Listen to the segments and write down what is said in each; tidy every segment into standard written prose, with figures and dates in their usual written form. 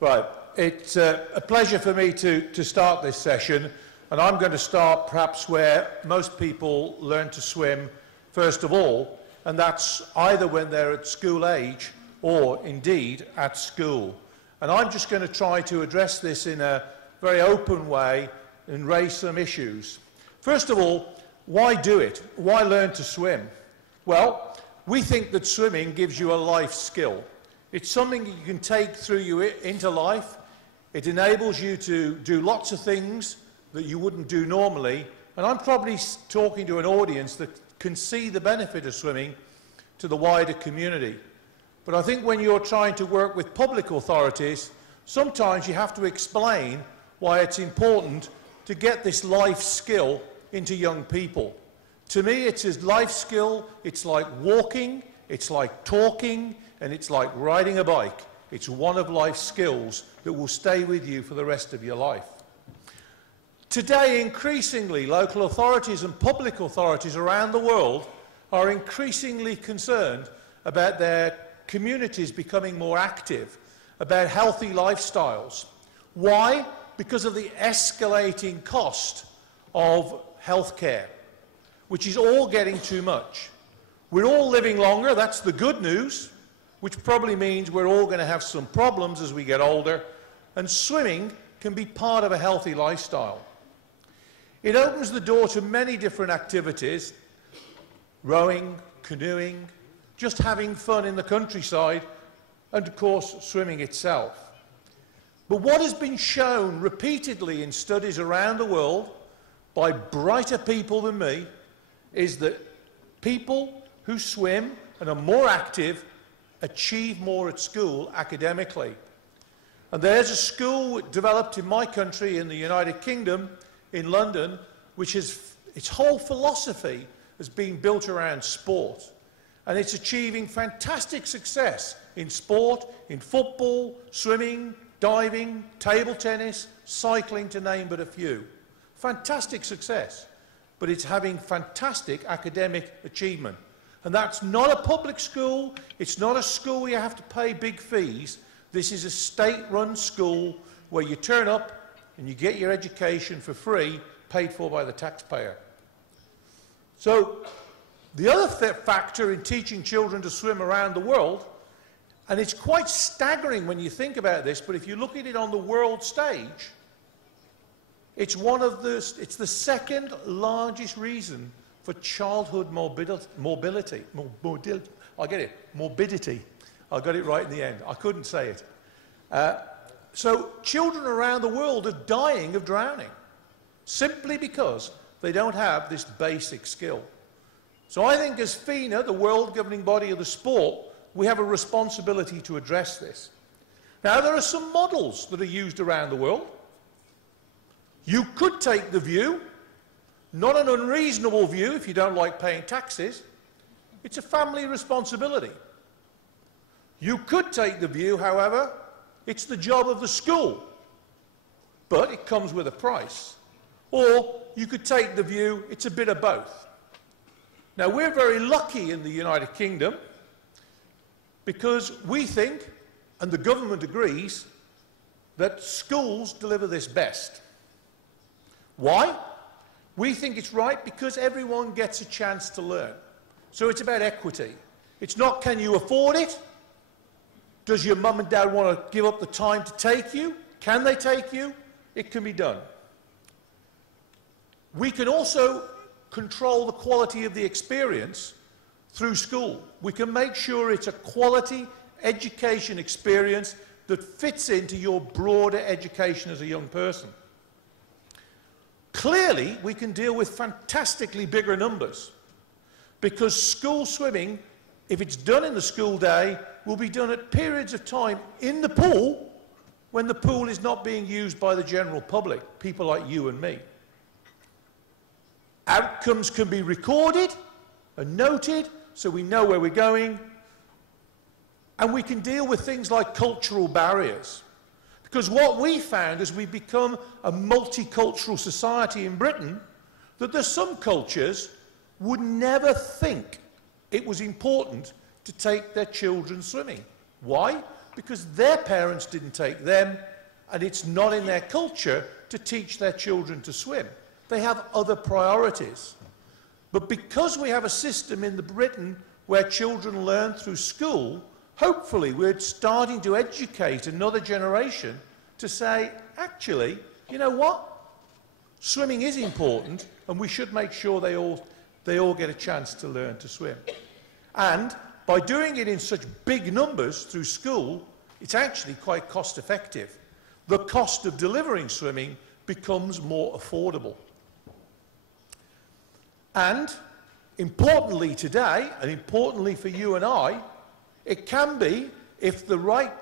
Right, it's a pleasure for me to start this session, and I'm going to start perhaps where most people learn to swim first of all, and that's either when they're at school age or indeed at school. And I'm just going to try to address this in a very open way and raise some issues. First of all, why do it? Why learn to swim? Well, we think that swimming gives you a life skill. It's something that you can take through you into life. It enables you to do lots of things that you wouldn't do normally. And I'm probably talking to an audience that can see the benefit of swimming to the wider community. But I think when you're trying to work with public authorities, sometimes you have to explain why it's important to get this life skill into young people. To me, it's a life skill. It's like walking, it's like talking, and it's like riding a bike. It's one of life's skills that will stay with you for the rest of your life. Today, increasingly, local authorities and public authorities around the world are increasingly concerned about their communities becoming more active, about healthy lifestyles. Why? Because of the escalating cost of healthcare, which is all getting too much. We're all living longer, that's the good news, which probably means we're all going to have some problems as we get older, and swimming can be part of a healthy lifestyle. It opens the door to many different activities: rowing, canoeing, just having fun in the countryside, and of course swimming itself. But what has been shown repeatedly in studies around the world by brighter people than me is that people who swim and are more active achieve more at school academically. And there's a school developed in my country, in the United Kingdom, in London, which is, its whole philosophy has been built around sport. And it's achieving fantastic success in sport, in football, swimming, diving, table tennis, cycling, to name but a few. Fantastic success, but it's having fantastic academic achievement. And that's not a public school, it's not a school where you have to pay big fees. This is a state-run school where you turn up and you get your education for free, paid for by the taxpayer. So the other factor in teaching children to swim around the world, and it's quite staggering when you think about this, but if you look at it on the world stage, it's the second largest reason for childhood morbidity. I get it, morbidity. I got it right in the end. I couldn't say it. So children around the world are dying of drowning simply because they don't have this basic skill. So I think as FINA, the world governing body of the sport, we have a responsibility to address this. Now, there are some models that are used around the world. You could take the view, not an unreasonable view if you don't like paying taxes, it's a family responsibility. You could take the view, however, it's the job of the school, but it comes with a price. Or you could take the view, it's a bit of both. Now, we're very lucky in the United Kingdom because we think, and the government agrees, that schools deliver this best. Why? We think it's right because everyone gets a chance to learn. So it's about equity. It's not, can you afford it? Does your mum and dad want to give up the time to take you? Can they take you? It can be done. We can also control the quality of the experience through school. We can make sure it's a quality education experience that fits into your broader education as a young person. Clearly, we can deal with fantastically bigger numbers because school swimming, if it's done in the school day, will be done at periods of time in the pool when the pool is not being used by the general public, people like you and me. Outcomes can be recorded and noted so we know where we're going, and we can deal with things like cultural barriers. Because what we found as we become a multicultural society in Britain, that there's some cultures would never think it was important to take their children swimming. Why? because their parents didn't take them, and it's not in their culture to teach their children to swim. They have other priorities. But because we have a system in Britain where children learn through school, hopefully we're starting to educate another generation to say, actually, you know what? Swimming is important, and we should make sure they all get a chance to learn to swim. And by doing it in such big numbers through school, it's actually quite cost effective. The cost of delivering swimming becomes more affordable. And importantly today, and importantly for you and I, it can be, if the right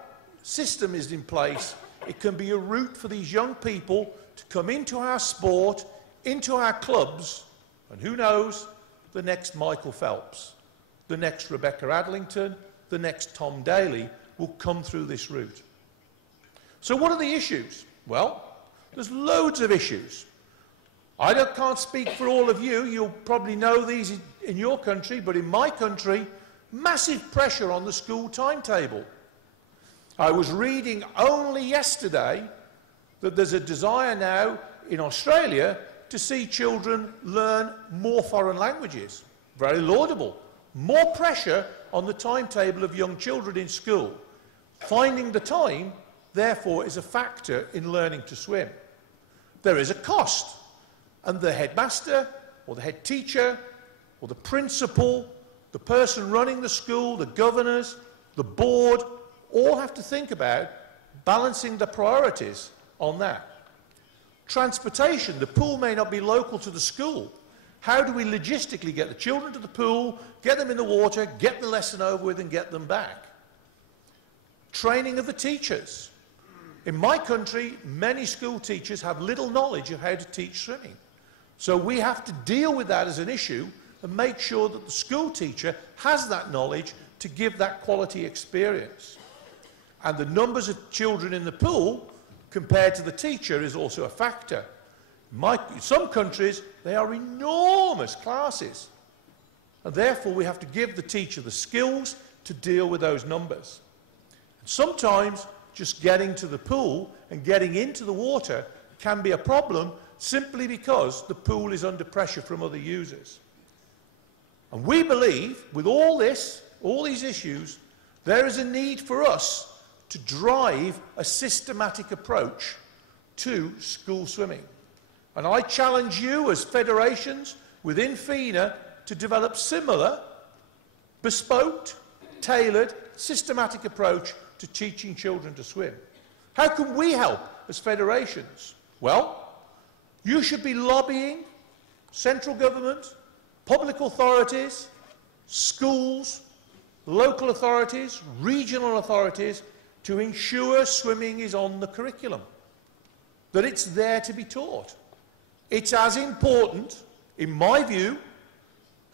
system is in place, it can be a route for these young people to come into our sport, into our clubs, and who knows, the next Michael Phelps, the next Rebecca Adlington, the next Tom Daly will come through this route. So what are the issues? Well, there's loads of issues. I can't speak for all of you. You'll probably know these in your country, but in my country, massive pressure on the school timetable. I was reading only yesterday that there's a desire now in Australia to see children learn more foreign languages. Very laudable. More pressure on the timetable of young children in school. Finding the time, therefore, is a factor in learning to swim. There is a cost. And the headmaster, or the head teacher, or the principal, the person running the school, the governors, the board, all have to think about balancing the priorities on that. Transportation, the pool may not be local to the school. How do we logistically get the children to the pool, get them in the water, get the lesson over with and get them back? Training of the teachers. In my country, many school teachers have little knowledge of how to teach swimming. So we have to deal with that as an issue and make sure that the school teacher has that knowledge to give that quality experience. And the numbers of children in the pool compared to the teacher is also a factor. In some countries, they are enormous classes. And therefore, we have to give the teacher the skills to deal with those numbers. And sometimes, just getting to the pool and getting into the water can be a problem simply because the pool is under pressure from other users. And we believe, with all these issues, there is a need for us to drive a systematic approach to school swimming. And I challenge you as federations within FINA to develop similar, bespoke, tailored, systematic approach to teaching children to swim. How can we help as federations? Well, you should be lobbying central government, public authorities, schools, local authorities, regional authorities to ensure swimming is on the curriculum, that it's there to be taught. It's as important, in my view,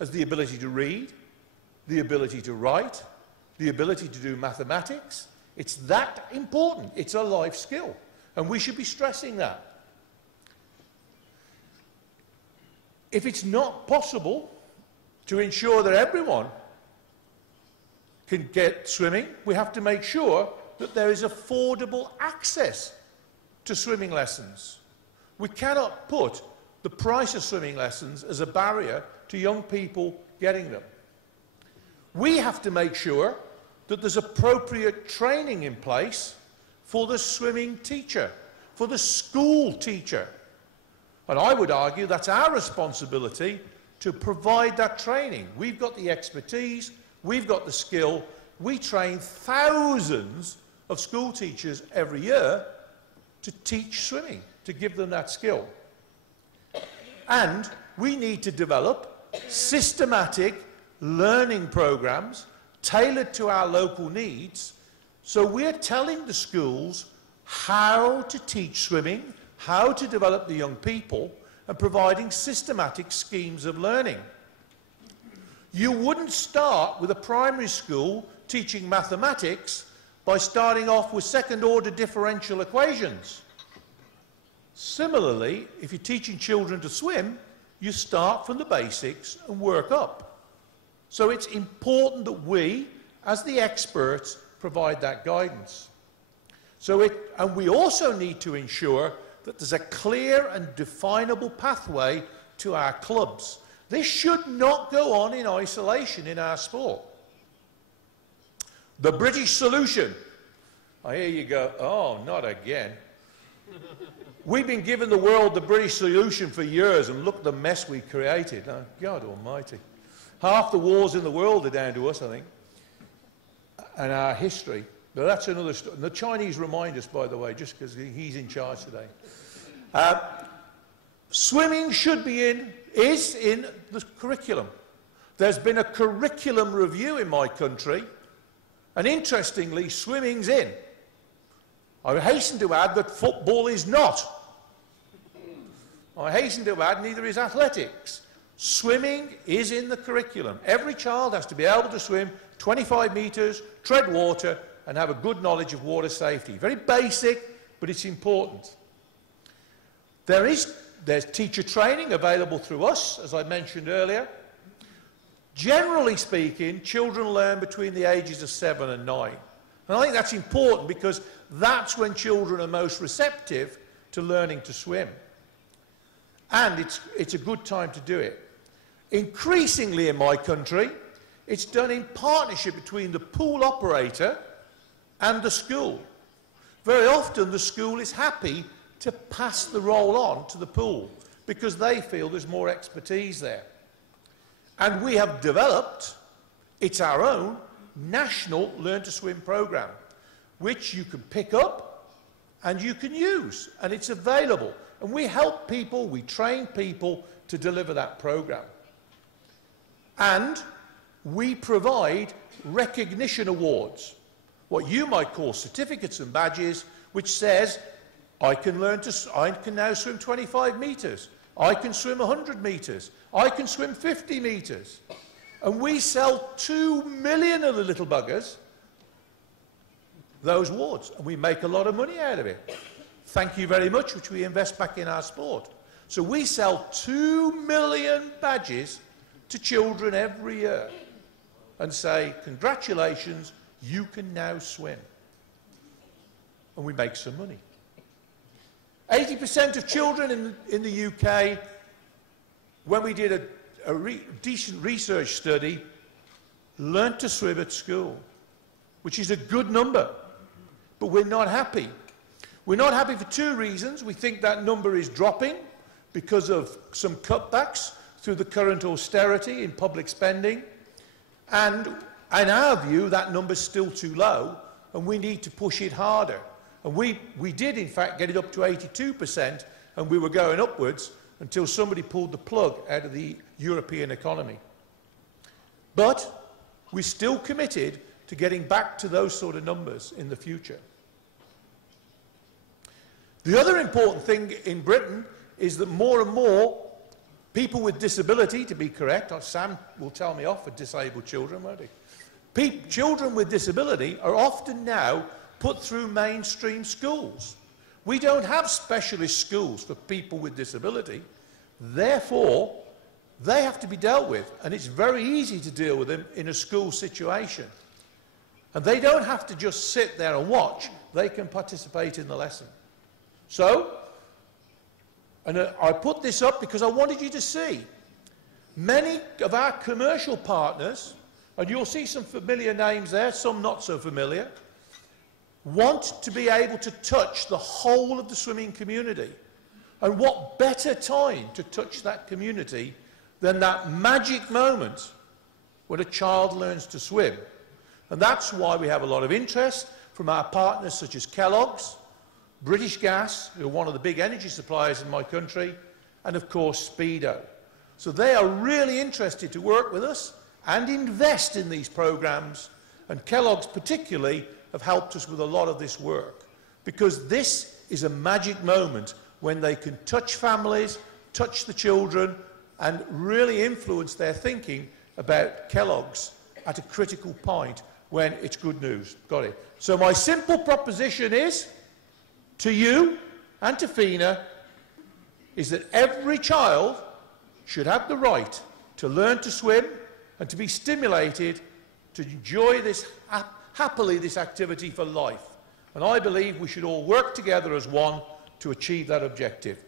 as the ability to read, the ability to write, the ability to do mathematics. It's that important. It's a life skill, and we should be stressing that. If it's not possible to ensure that everyone can get swimming, we have to make sure that there is affordable access to swimming lessons. We cannot put the price of swimming lessons as a barrier to young people getting them. We have to make sure that there's appropriate training in place for the swimming teacher, for the school teacher. And I would argue that's our responsibility to provide that training. We've got the expertise, we've got the skill. We train thousands of school teachers every year to teach swimming, to give them that skill. And we need to develop systematic learning programs tailored to our local needs. So we're telling the schools how to teach swimming, how to develop the young people, and providing systematic schemes of learning. You wouldn't start with a primary school teaching mathematics by starting off with second-order differential equations. Similarly, if you're teaching children to swim, you start from the basics and work up. So it's important that we, as the experts, provide that guidance. And we also need to ensure that there's a clear and definable pathway to our clubs. This should not go on in isolation in our sport. The British solution. I hear you go, oh, not again. We've been giving the world the British solution for years, and look at the mess we created. Oh, God almighty. Half the wars in the world are down to us, I think, and our history. But that's another story. The Chinese remind us, by the way, just because he's in charge today. Swimming is in the curriculum. There's been a curriculum review in my country, and interestingly, swimming's in. I hasten to add that football is not. I hasten to add neither is athletics. Swimming is in the curriculum. Every child has to be able to swim 25 metres, tread water, and have a good knowledge of water safety. Very basic, but it's important. There's teacher training available through us, as I mentioned earlier. Generally speaking, children learn between the ages of 7 and 9. And I think that's important because that's when children are most receptive to learning to swim. And it's a good time to do it. Increasingly in my country, it's done in partnership between the pool operator and the school. Very often the school is happy to pass the role on to the pool because they feel there's more expertise there. And we have developed, it's our own, national Learn to Swim programme, which you can pick up and you can use, and it's available. And we help people, we train people to deliver that programme. And we provide recognition awards, what you might call certificates and badges, which says, I can now swim 25 metres, I can swim 100 metres, I can swim 50 metres. And we sell 2 million of the little buggers those awards, and we make a lot of money out of it. Thank you very much, which we invest back in our sport. So we sell 2 million badges to children every year and say, congratulations, you can now swim. And we make some money. 80% of children in the UK, when we did a decent research study, learnt to swim at school, which is a good number. But we're not happy. We're not happy for 2 reasons. We think that number is dropping because of some cutbacks through the current austerity in public spending. And in our view, that number's still too low, and we need to push it harder. And we did, in fact, get it up to 82%, and we were going upwards until somebody pulled the plug out of the European economy. But we're still committed to getting back to those sort of numbers in the future. The other important thing in Britain is that more and more people with disability, to be correct, Sam will tell me off for disabled children, won't he? Children with disability are often now put through mainstream schools. We don't have specialist schools for people with disability. Therefore, they have to be dealt with, and it's very easy to deal with them in a school situation. And they don't have to just sit there and watch. They can participate in the lesson. So, and I put this up because I wanted you to see many of our commercial partners, and you'll see some familiar names there, some not so familiar, want to be able to touch the whole of the swimming community. And what better time to touch that community than that magic moment when a child learns to swim. And that's why we have a lot of interest from our partners such as Kellogg's, British Gas, who are one of the big energy suppliers in my country, and of course Speedo. So they are really interested to work with us and invest in these programs, and Kellogg's particularly have helped us with a lot of this work, because this is a magic moment when they can touch families, touch the children, and really influence their thinking about Kellogg's at a critical point when it's good news. Got it? So my simple proposition is, to you and to FINA, is that every child should have the right to learn to swim and to be stimulated to enjoy this happily this activity for life. And I believe we should all work together as one to achieve that objective.